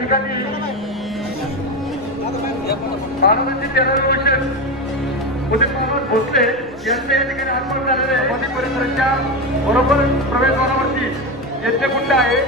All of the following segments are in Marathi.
ठिकाणी मानवाची 13वे वर्ष उदित मानव भोसले यांचं या ठिकाणी आगमन झालेलं आहे. मोदी परिसराच्या बरोबर प्रवेशद्वारावरती यज्ञकुंड आहे.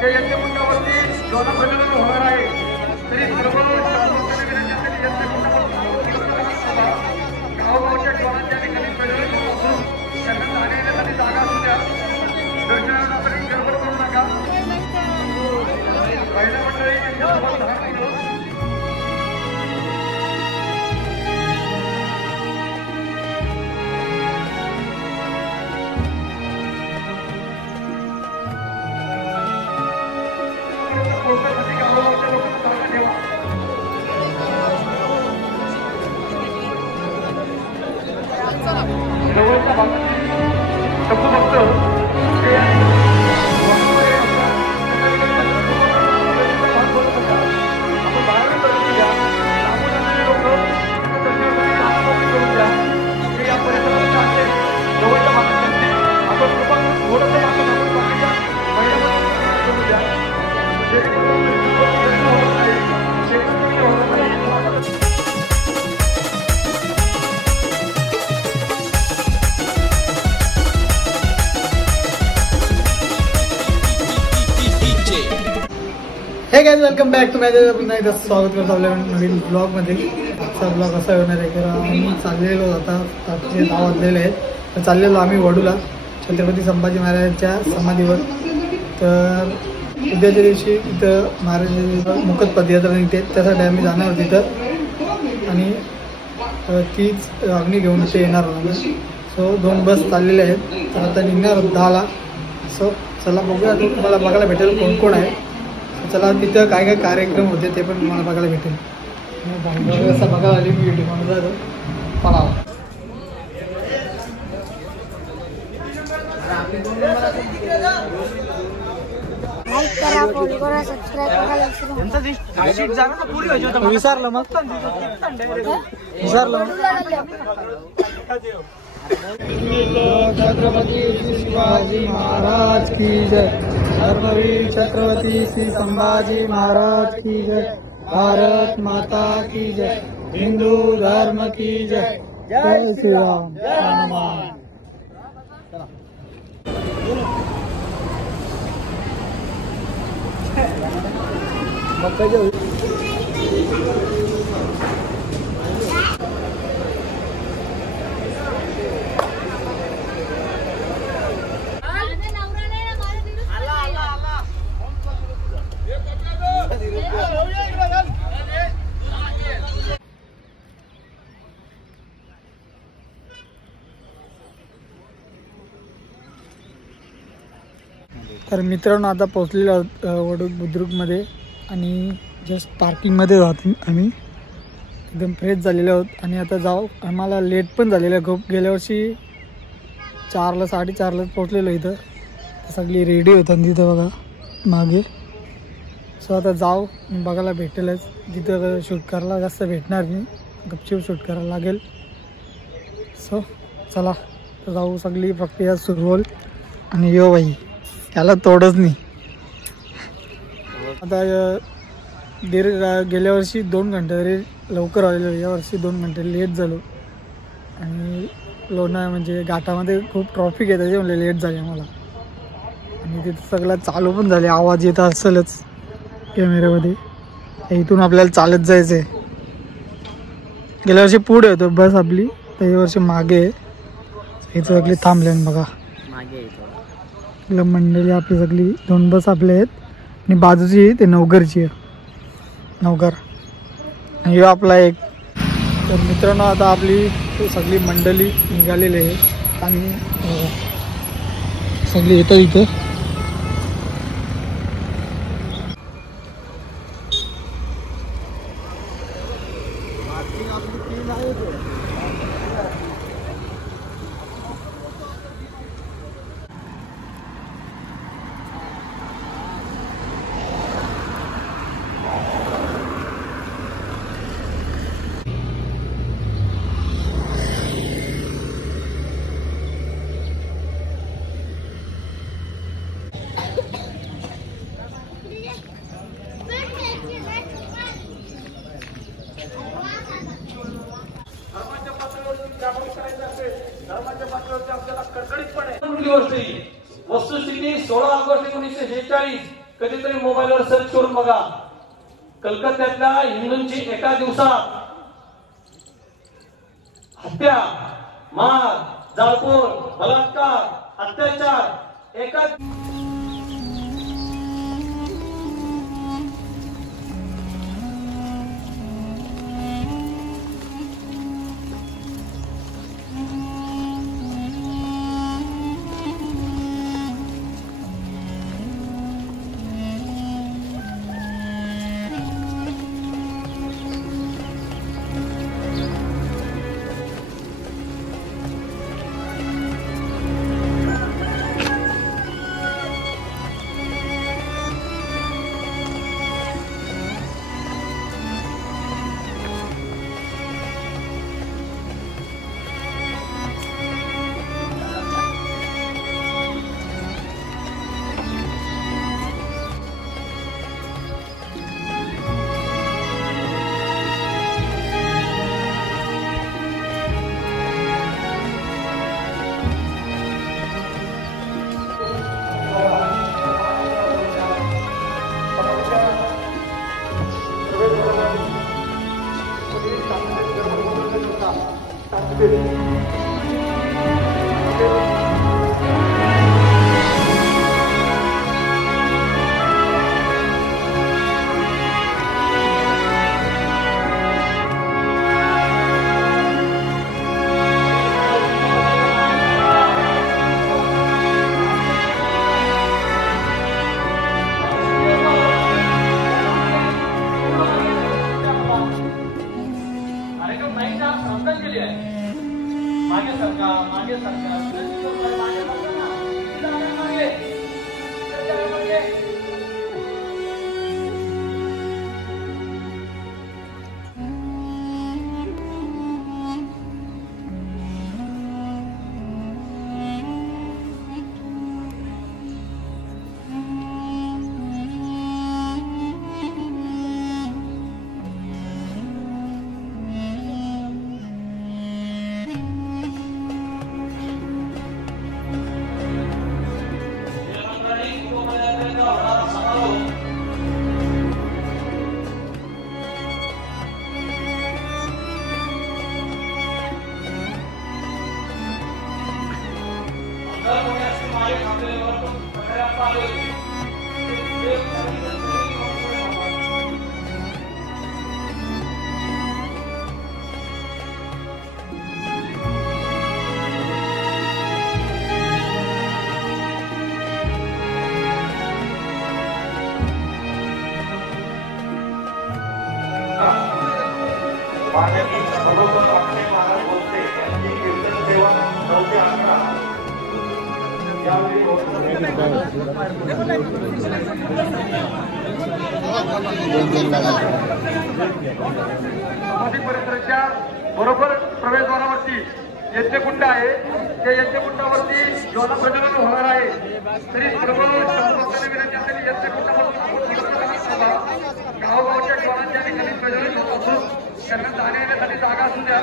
त्या यज्ञकुंडावरती ज्वालाप्रज्वलन होणार आहे. तरी सर्व गावगावच्या ज्वालांच्या ठिकाणी त्यांना जाण्यासाठी जागा असू द्या. दर्शनाला आपण गडबड करू नका. पहिल्या मंडळी यांच्यासोबत 10 किलो जवळच्या भागातील शब्द फक्त हे guys welcome back to my पुन्हा एकदा स्वागत करतो आपल्या नवीन ब्लॉगमध्ये. आजचा ब्लॉग असा होणार आहे की आम्ही चाललेलो आता 10 वाजलेले आहेत. तर चाललेलो आम्ही वडूला छत्रपती संभाजी महाराजांच्या समाधीवर. तर उद्याच्या दिवशी इथं महाराजांची मुकत पदयात्रा निघते, त्यासाठी आम्ही जाणार आहोत तिथं आणि तीच अग्नी घेऊन इथे येणार आहोत. सो 2 बस चाललेले आहेत. तर आता निघणार आहोत 10ला. सो चला बघूया तुम्हाला बघायला भेटेल कोण कोण आहे. चला तिथं काय काय कार्यक्रम होते ते पण मला बघायला भेटेल. असं बघायला आली मी व्हिडिओ म्हणून पळावा. लाईक करा, फॉलो करा, सबस्क्राइब करा. विसरलं मग छत्रपती श्री शिवाजी महाराज की जय. धर्मवीर छत्रपती श्री संभाजी महाराज की जय. भारत माता की जय. हिंदू धर्म की जय. जय श्री राम. तर मित्रांनो आता पोहोचलेलो आहोत वडूद बुद्रुकमध्ये आणि जस्ट पार्किंगमध्ये आहोत आम्ही. एकदम फ्रेश झालेलो आहोत आणि आता जाऊ. आम्हाला लेट पण झालेलं आहे खूप. गेल्या वर्षी 4ला 4:30ला पोहोचलेलो इथं. सगळी रेडी होतात तिथं बघा मागे. सो आता जाऊ, बघायला भेटेलच. तिथं शूट करायला जास्त भेटणार नाही, गपचूप शूट करायला लागेल. सो चला तर जाऊ. सगळी प्रक्रिया सुरू होईल आणि यो बाई त्याला तोडच नाही. आता गेल्या वर्षी 2 घंटे तरी लवकर आलेलो, यावर्षी 2 घंटे लेट झालो. आणि लोणावळा म्हणजे घाटामध्ये खूप ट्रॉफिक आहे त्याच्यामुळे लेट झाले आम्हाला. आणि तिथं सगळं चालू पण झाले, आवाज येत असेलच कॅमेऱ्यामध्ये. इथून आपल्याला चालत जायचं आहे. गेल्या वर्षी पुढे होतो बस आपली, तर या वर्षी मागे आहे. इथं सगळी थांबले बघा मागे. मंडळी आपली सगळी 2 बस आपल्या आहेत आणि बाजूची ते नवघरची आहे, नवघर. आणि आपला एक. तर मित्रांनो आता आपली सगळी मंडळी निघालेली आहे आणि सगळी येतात इथे. कुठली गोष्ट ही वस्तुस्थिती 16 ऑगस्ट 1946 कधीतरी मोबाईलवर सर्च करून बघा. कलकत्त्यातल्या हिंदूंची एका दिवसात हत्या, मार, जाळपोळ, बलात्कार, अत्याचार एका समाधी परिसराच्या बरोबर प्रवेशद्वारावरती यज्ञकुंड आहे. त्या यज्ञकुंडावरती ज्वाला प्रज्वलन होणार आहे. तरी सर्व संस्थांनी विनंती असेल यज्ञकुंडापासून गावोगावच्या ज्वालांच्या ठिकाणी प्रज्वलित होत असून त्यांना जाण्या येण्यासाठी जागा असू द्या.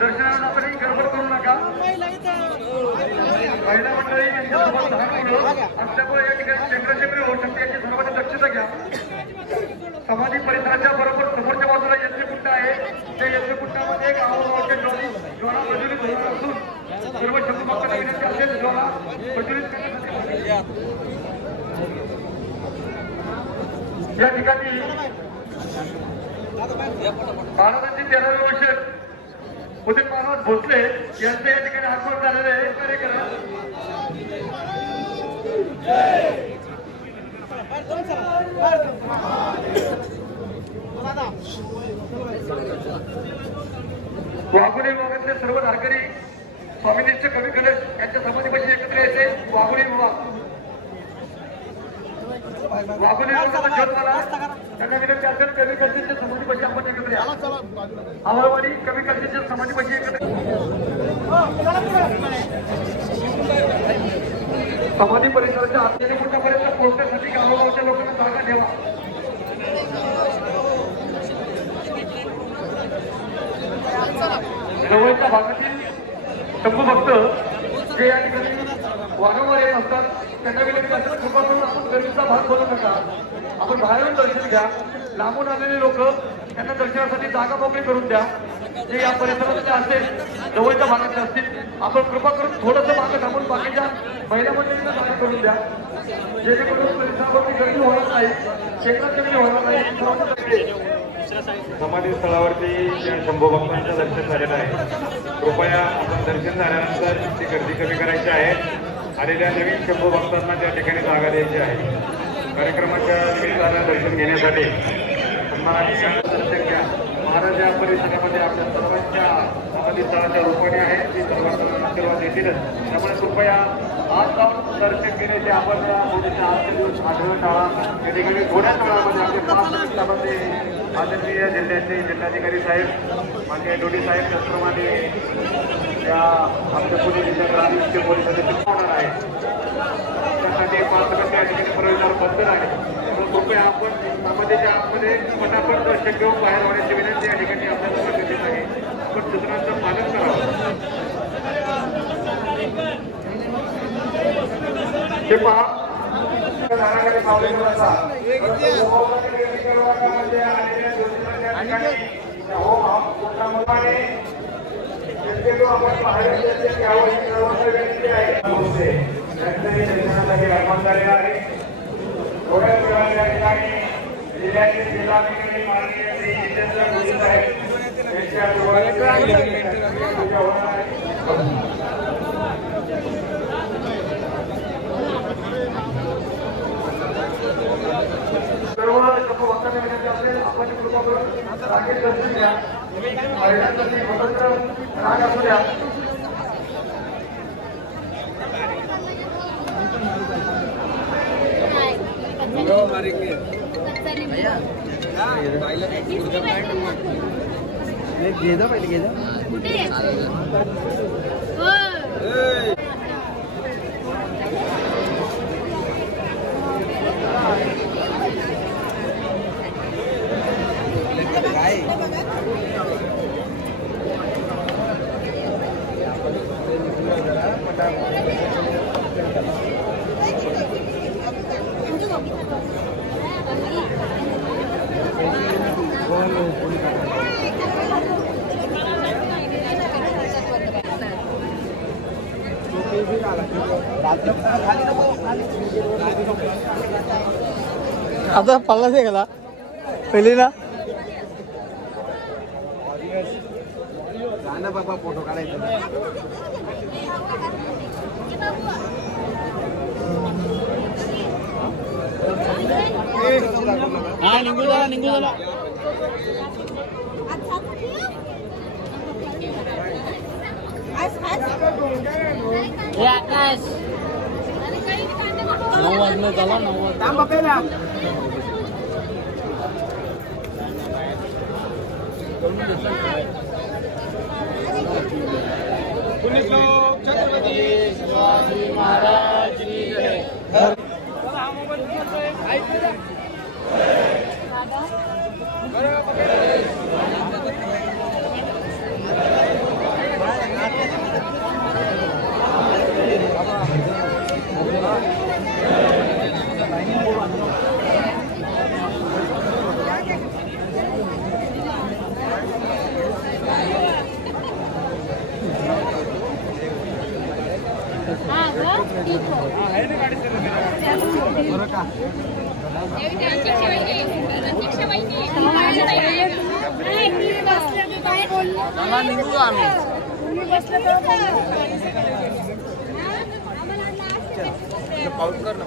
दर्शनाला जाताना गडबड करू नका. महिला मंडळी यांच्यासोबत लहान मुलं असल्यामुळे या ठिकाणी चेंगराचेंगरी होऊ शकते याची सर्वांनी दक्षता घ्या. समाधी परिसराच्या बरोबर समोरच्या बाजूला यज्ञकुंड आहे. त्या यज्ञकुंडामध्ये गावोगावच्या ज्वाला प्रज्वलित होणार असून सर्व शंभू भक्तांना विनंती असेल ज्वाला प्रज्वलित करण्यासाठी या ठिकाणी महाराजांची 13वे वर्ष उदित महाराज भोसले यांचं या ठिकाणी आगमन झालेलं आहे. कार्यक्रम वाघोली विभागातले सर्व धारकरी स्वामीनिष्ठ कवी कलश यांच्या समाधीपाशी एकत्र येते. वाघोली विभाग वाघोली विभागाचा शोध मला त्यांना विनंती असेल कवी कलशीच्या समाधीपाशी आपण एकत्र या. आवारवाडी कवी कलशीच्या समाधीपाशी एकत्र समाधी परिसराच्या आतमध्ये कुठपर्यंत पोहोचण्यासाठी गावोगावच्या लोकांना जागा ठेवा. जवळच्या भागातील शंभू भक्त जे या ठिकाणी त्यांना विनंती असेल कृपा करून आपण गर्दीचा भाग बनवू नका. आपण बाहेरून दर्शन घ्या. लांबून आलेले लोक त्यांना दर्शनासाठी जागा मोकळी करून द्या. जे या परिसरातले असेल जवळच्या भागातले असतील आपण कृपा करून थोडंसं मागं थांबून बाकीच्या महिला मंडळींना जागा करून द्या. जेणेकरून परिसरावरती गर्दी होणार नाही, शेकडा होणार नाही. समाधी स्थळावरती शंभू भक्तांचं दर्शन झालेलं आहे. कृपया आपण दर्शन झाल्यानंतर ती गर्दी कमी करायची आहे. आलेल्या नवीन शंभू भक्तांना त्या ठिकाणी जागा द्यायची आहे. कार्यक्रमाच्या निमित्तानं दर्शन घेण्यासाठी दर्शन घ्या. महाराज या परिसरामध्ये आपल्या सर्वांच्या समाधी स्थळाच्या रूपाने आहे ती सर्वांना आशीर्वाद देतीलच. त्यामुळे कृपया आज जाऊन दर्शन घेण्याचे आपण या आजचे दिवस आढळून टाळा. या ठिकाणी थोड्या काळामध्ये आपल्या 5 मिनिटामध्ये आदरणीय जिल्ह्याचे जिल्हाधिकारी साहेब मागे डोडी साहेब त्याचप्रमाणे त्या आमच्या पुणे जिल्ह्यात राजकीय पोलिसांचे होणार आहे. त्यासाठी 5 मिनिटे या ठिकाणी प्रवेशद्वार बंद आहे. कृपया आपण समाधीच्या आतमध्ये पटापट दर्शन घेऊन बाहेर होण्याची विनंती या ठिकाणी आपल्याला करण्यात आहे. आपण सूचनांचं पालन करावं. हे पहा थोड्याच वेळात या ठिकाणी जिल्ह्याचे जिल्हाधिकारी माननीय श्री जितेंद्र गुरु साहेब यांच्या पूजा होणार आहे. सर्व भक्तांना विनंती असेल आपण कृपा करून राखेल दर्शन घ्या. महिलांसाठी स्वतंत्र राग असू द्या. आता पल्लाच आहे गेला पहिली ना बाबा फोटो काढायचा. हा निघू झाला आकाश 9 वाजले झाला 9 वाजले. छत्रपती शिवाजी महाराज की जय. पाऊस कर ना.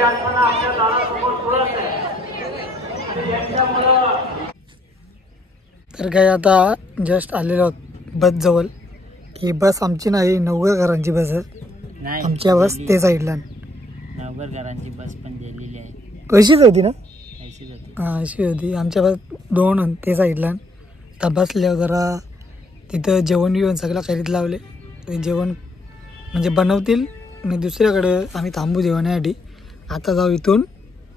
खरी आठवण आपल्या दारासमोर सुरत आहे आणि यांच्यामुळं. तर काय आता जस्ट आलेलो आहोत बस जवळ. ही बस आमची नाही, नवघरकरांची बस आहे. आमच्या बस ते साईडला. नवघरकरांची बस पण दिलेली आहे. अशीच होती ना? अशीच होती. हां अशी होती. आमच्या बस 2 ते साईडला. तर बसल्यावर जरा तिथं जेवण बिवण सगळं खरीद लावले. ते जेवण म्हणजे बनवतील आणि दुसऱ्याकडे आम्ही थांबू जेवण्यासाठी. आता जाऊ इथून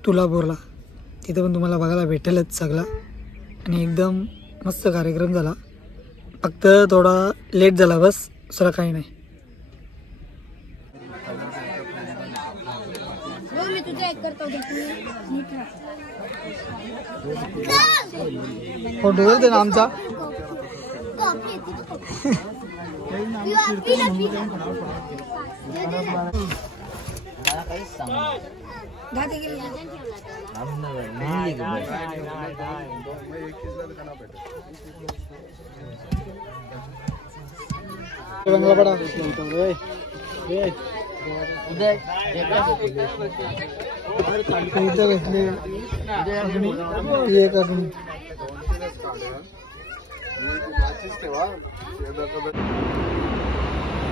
तुळापूरला. तिथं पण तुम्हाला बघायला भेटेलच सगळं. आणि एकदम मस्त कार्यक्रम झाला. फक्त थोडा लेट झाला बस, दुसरं काही नाही. फोटो करते ना आमचा.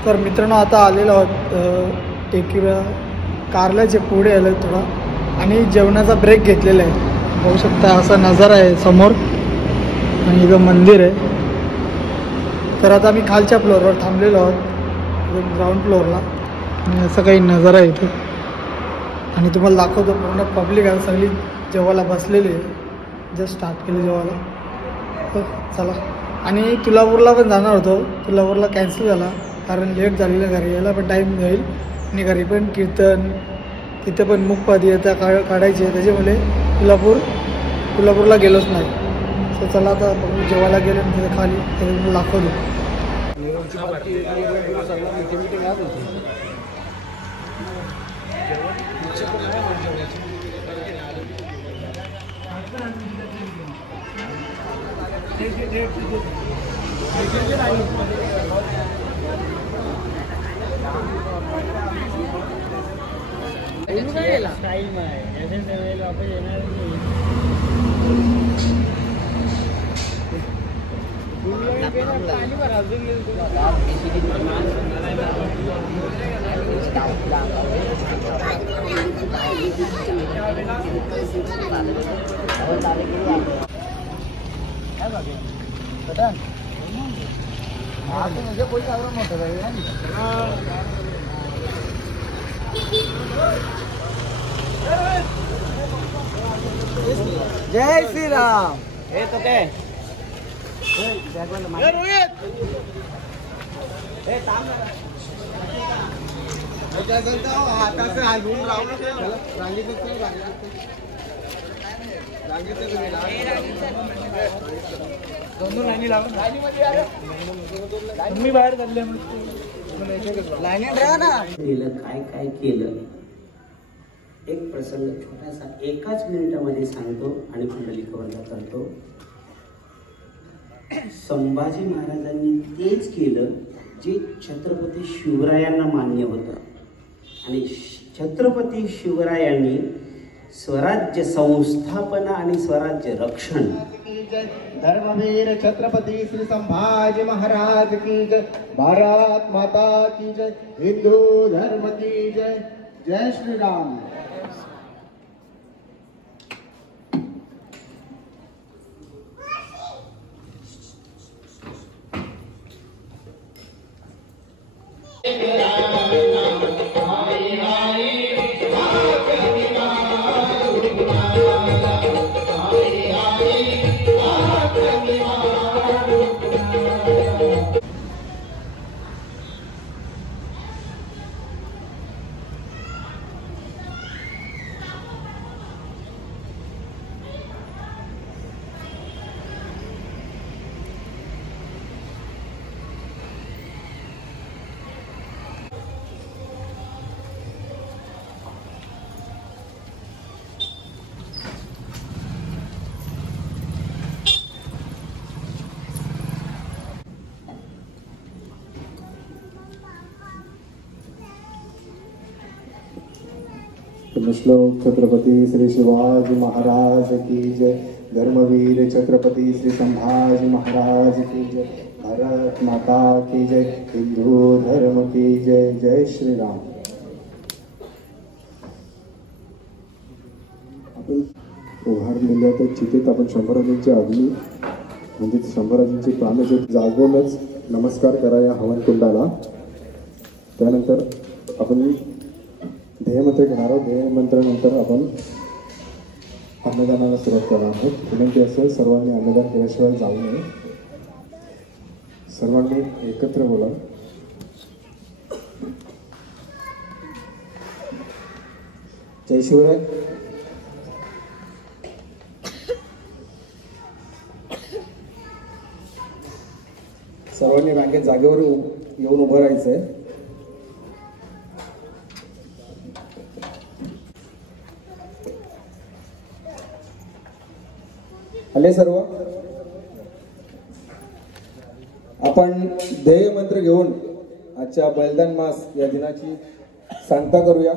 तर मित्रांनो आता आलेलो आहोत टेकड्या कारल्याचे पुढे आलं थोडा आणि जेवणाचा ब्रेक घेतलेला आहे. बघू शकता असा नजारा आहे समोर आणि इथं मंदिर आहे. तर आता आम्ही खालच्या फ्लोअरवर थांबलेलो आहोत, ग्राउंड फ्लोअरला. आणि असं काही नजारा आहे इथे. आणि तुम्हाला दाखवतो पूर्ण पब्लिक आहे सगळी जेवायला बसलेली आहे. जस्ट स्टार्ट केली जेवायला. तर चला. आणि तुळापूरला पण जाणार होतो, तुळापूरला कॅन्सल झाला कारण लेट झालेलं. घरी यायला पण टाईम जाईल आणि घरी पण कीर्तन तिथे पण मुखपादयात्रा काढायची आहे. त्याच्यामुळे तुळापूरला गेलोच नाही. तर चला आता बघू जेवायला गेले तिथे खाली दाखवतो. जय श्री राम. हे तो काय मी बाहेर चालले काय काय केलं. एक प्रसंग छोटासा एकाच मिनिटामध्ये सांगतो आणि कुंडली कवरला करतो. संभाजी महाराजांनी तेच केलं जे छत्रपती शिवरायांना मान्य होतं. आणि छत्रपती शिवरायांनी स्वराज्य संस्थापना आणि स्वराज्य रक्षण. धर्मवीर छत्रपती श्री संभाजी महाराज की जय. भारत माता की जय. हिंदू धर्म की जय. जय श्री राम. पुण्यश्लोक छत्रपती श्री शिवाजी महाराज की जय. धर्मवीर छत्रपती श्री संभाजी महाराज की जय. भारत माता की जय. हिंदू धर्म की जय. जय श्रीराम. आपण उभारलेल्या त्या चितेत आपण शंभराजांची अग्नी म्हणजे शंभराजांची प्राणज्योत जागवूनच नमस्कार करा या हवन कुंडाला. त्यानंतर आपण ध्येयमंत्र घेणार आहोत. ध्येयमंत्रानंतर आपण अन्नदानाला सुरुवात करणार आहोत. विनंती असेल सर्वांनी अन्नदान केल्याशिवाय जाऊ नये. सर्वांनी एकत्र बोला. जय शिवराय. सर्वांनी रांगेत जागेवर येऊन उभं राहायचंय. आले सर्व. आपण ध्येय मंत्र घेऊन आजच्या बलिदान मास या दिनाची सांगता करूया.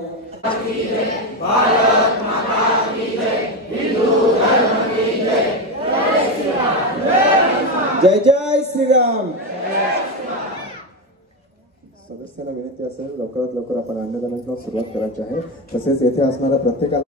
जय जय श्रीराम. सदस्यांना विनंती असेल लवकरात लवकर आपण अन्नदानाला सुरुवात करायची आहे. तसेच येथे असणाऱ्या प्रत्येकाला